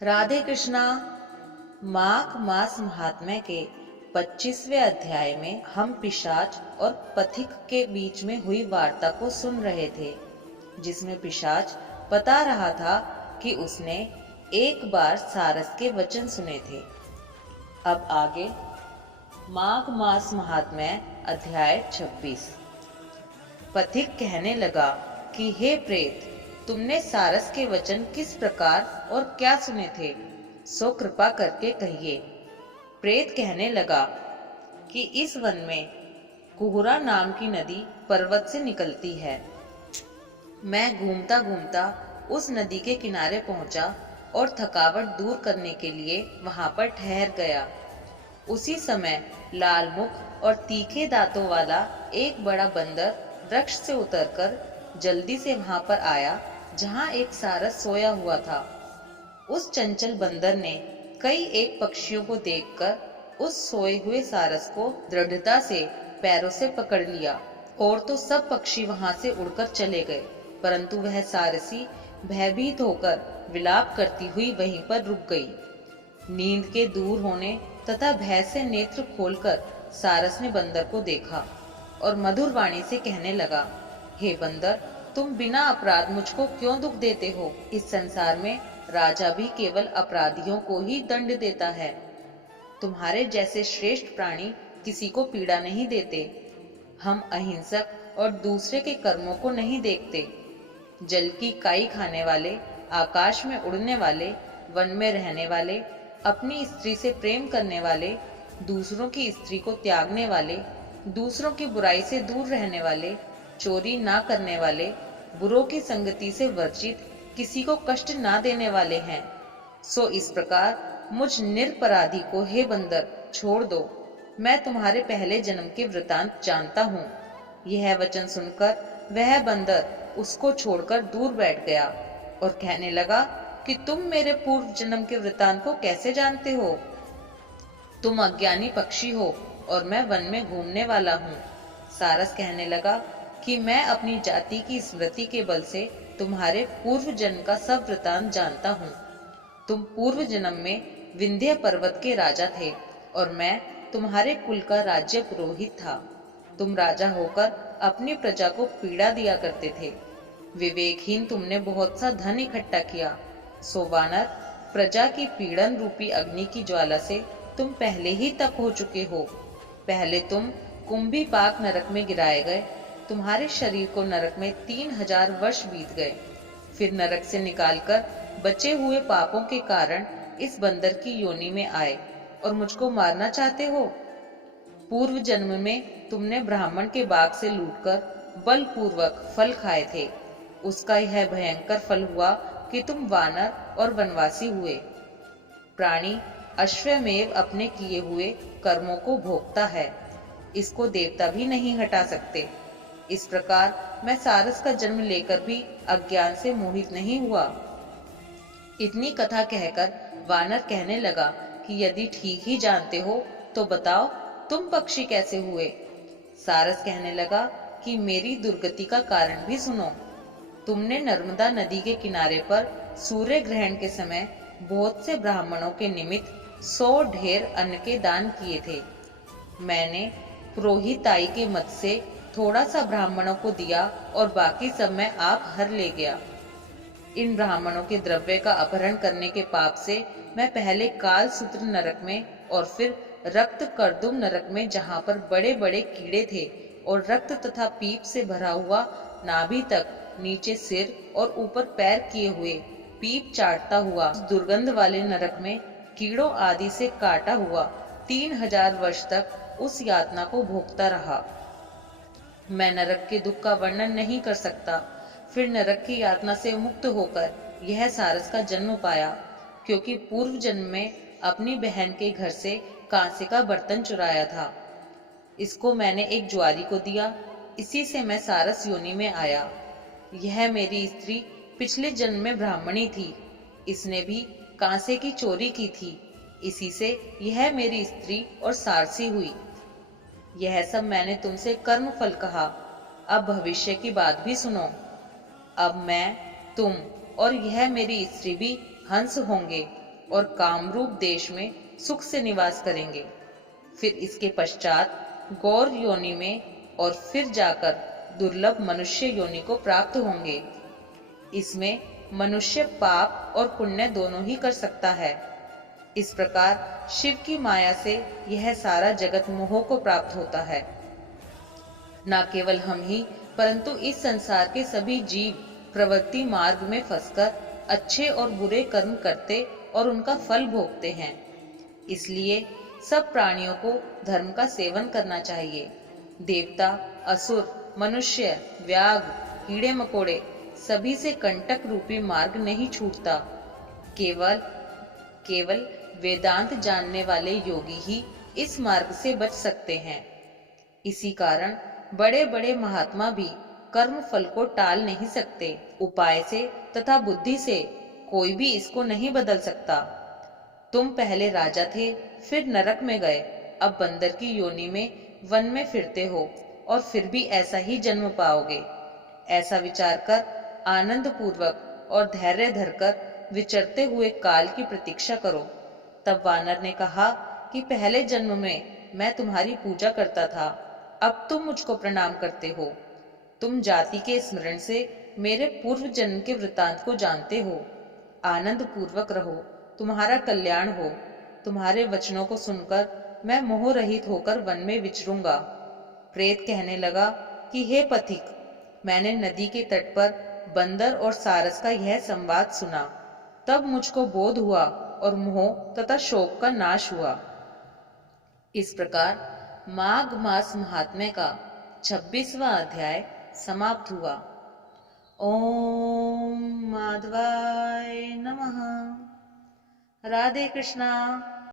राधे कृष्णा। माघ मास महात्म्य के 25वें अध्याय में हम पिशाच और पथिक के बीच में हुई वार्ता को सुन रहे थे, जिसमें पिशाच बता रहा था कि उसने एक बार सारस के वचन सुने थे। अब आगे माघ मास महात्म्य अध्याय 26। पथिक कहने लगा कि हे प्रेत, तुमने सारस के वचन किस प्रकार और क्या सुने थे, सो कृपा करके कहिए। प्रेत कहने लगा कि इस वन में कुहुरा नाम की नदी पर्वत से निकलती है। मैं घूमता घूमता उस नदी के किनारे पहुंचा और थकावट दूर करने के लिए वहां पर ठहर गया। उसी समय लाल मुख और तीखे दांतों वाला एक बड़ा बंदर वृक्ष से उतरकर जल्दी से वहां पर आया जहां एक सारस सोया हुआ था। उस चंचल बंदर ने कई एक पक्षियों को देखकर उस सोए हुए सारस को दृढ़ता से पैरों से पकड़ लिया और तो सब पक्षी वहां से उड़कर चले गए, परंतु वह सारसी भयभीत होकर विलाप करती हुई वहीं पर रुक गई। नींद के दूर होने तथा भय से नेत्र खोलकर सारस ने बंदर को देखा और मधुर वाणी से कहने लगा, हे बंदर, तुम बिना अपराध मुझको क्यों दुख देते हो? इस संसार में राजा भी केवल अपराधियों को ही दंड देता है। तुम्हारे जैसे श्रेष्ठ प्राणी किसी को पीड़ा नहीं देते। हम अहिंसक और दूसरे के कर्मों को नहीं देखते। जल की काई खाने वाले, आकाश में उड़ने वाले, वन में रहने वाले, अपनी स्त्री से प्रेम करने वाले, दूसरों की स्त्री को त्यागने वाले, दूसरों की बुराई से दूर रहने वाले, चोरी ना करने वाले, बुरों की संगति से वर्जित, किसी को कष्ट ना देने वाले हैं। सो इस प्रकार मुझ निरपराधी को हे बंदर छोड़ दो। मैं तुम्हारे पहले जन्म के वृतांत जानता हूँ। यह वचन सुनकर वह बंदर उसको छोड़कर दूर बैठ गया और कहने लगा कि तुम मेरे पूर्व जन्म के वृतांत को कैसे जानते हो? तुम अज्ञानी पक्षी हो और मैं वन में घूमने वाला हूँ। सारस कहने लगा कि मैं अपनी जाति की स्मृति के बल से तुम्हारे पूर्व जन्म का सब वृतांत जानता हूँ। तुम पूर्व जन्म में विंध्य पर्वत के राजा थे और मैं तुम्हारे कुल का राज्य पुरोहित था। तुम राजा होकर अपनी प्रजा को पीड़ा दिया करते थे। विवेकहीन तुमने बहुत सा धन इकट्ठा किया। सो वानर, प्रजा की पीड़न रूपी अग्नि की ज्वाला से तुम पहले ही तप हो चुके हो। पहले तुम कुंभी पाक नरक में गिराए गए। तुम्हारे शरीर को नरक में 3000 वर्ष बीत गए। फिर नरक से निकालकर बचे हुए पापों के कारण इस बंदर की योनि में आए और मुझको मारना चाहते हो। पूर्व जन्म में तुमने ब्राह्मण के बाग से लूटकर बलपूर्वक फल खाए थे। उसका यह भयंकर फल हुआ कि तुम वानर और वनवासी हुए। प्राणी अश्वमेव अपने किए हुए कर्मों को भोगता है। इसको देवता भी नहीं हटा सकते। इस प्रकार मैं सारस का जन्म लेकर भी अज्ञान से मोहित नहीं हुआ। इतनी कथा कहकर वानर कहने लगा कि यदि ठीक ही जानते हो तो बताओ, तुम पक्षी कैसे हुए? सारस कहने लगा कि मेरी दुर्गति का कारण भी सुनो। तुमने नर्मदा नदी के किनारे पर सूर्य ग्रहण के समय बहुत से ब्राह्मणों के निमित्त 100 ढेर अन्न के दान किए थे। मैंने पुरोहिताई के मत से थोड़ा सा ब्राह्मणों को दिया और बाकी सब मैं आप हर ले गया। इन ब्राह्मणों के द्रव्य का अपहरण करने के पाप से मैं पहले काल सूत्र नरक में और फिर रक्त करदुम नरक में, जहाँ पर बड़े बड़े कीड़े थे और रक्त तथा पीप से भरा हुआ नाभि तक, नीचे सिर और ऊपर पैर किए हुए, पीप चाटता हुआ दुर्गंध वाले नरक में कीड़ों आदि से काटा हुआ 3000 वर्ष तक उस यातना को भोगता रहा। मैं नरक के दुख का वर्णन नहीं कर सकता। फिर नरक की यातना से मुक्त होकर यह सारस का जन्म पाया, क्योंकि पूर्व जन्म में अपनी बहन के घर से कांसे का बर्तन चुराया था। इसको मैंने एक ज्वारी को दिया। इसी से मैं सारस योनि में आया। यह मेरी स्त्री पिछले जन्म में ब्राह्मणी थी। इसने भी कांसे की चोरी की थी। इसी से यह मेरी स्त्री और सारसी हुई। यह सब मैंने तुमसे कर्म फल कहा। अब भविष्य की बात भी सुनो। अब मैं, तुम और यह मेरी स्त्री भी हंस होंगे और कामरूप देश में सुख से निवास करेंगे। फिर इसके पश्चात गौर योनि में और फिर जाकर दुर्लभ मनुष्य योनि को प्राप्त होंगे। इसमें मनुष्य पाप और पुण्य दोनों ही कर सकता है। इस प्रकार शिव की माया से यह सारा जगत मोह को प्राप्त होता है। न केवल हम ही परंतु इस संसार के सभी जीव प्रवृत्ति मार्ग में फंसकर अच्छे और बुरे कर्म करते और उनका फल भोगते हैं। इसलिए सब प्राणियों को धर्म का सेवन करना चाहिए। देवता, असुर, मनुष्य, व्याघ, कीड़े मकोड़े सभी से कंटक रूपी मार्ग नहीं छूटता। केवल वेदांत जानने वाले योगी ही इस मार्ग से बच सकते हैं। इसी कारण बड़े बड़े महात्मा भी कर्म फल को टाल नहीं सकते। उपाय से तथा बुद्धि से कोई भी इसको नहीं बदल सकता। तुम पहले राजा थे, फिर नरक में गए, अब बंदर की योनि में वन में फिरते हो और फिर भी ऐसा ही जन्म पाओगे। ऐसा विचार कर आनंद पूर्वक और धैर्य धरकर विचरते हुए काल की प्रतीक्षा करो। तब वानर ने कहा कि पहले जन्म में मैं तुम्हारी पूजा करता था, अब तुम मुझको प्रणाम करते हो। तुम जाति के स्मरण से मेरे पूर्व जन्म के वृतांत को जानते हो। आनंद पूर्वक रहो, तुम्हारा कल्याण हो। तुम्हारे वचनों को सुनकर मैं मोह रहित होकर वन में विचरूंगा। प्रेत कहने लगा कि हे पथिक, मैंने नदी के तट पर बंदर और सारस का यह संवाद सुना, तब मुझको बोध हुआ और मोह तथा शोक का नाश हुआ। इस प्रकार माघ मास महात्म्य का 26वां अध्याय समाप्त हुआ। ओम माधवाय नमः। राधे कृष्णा।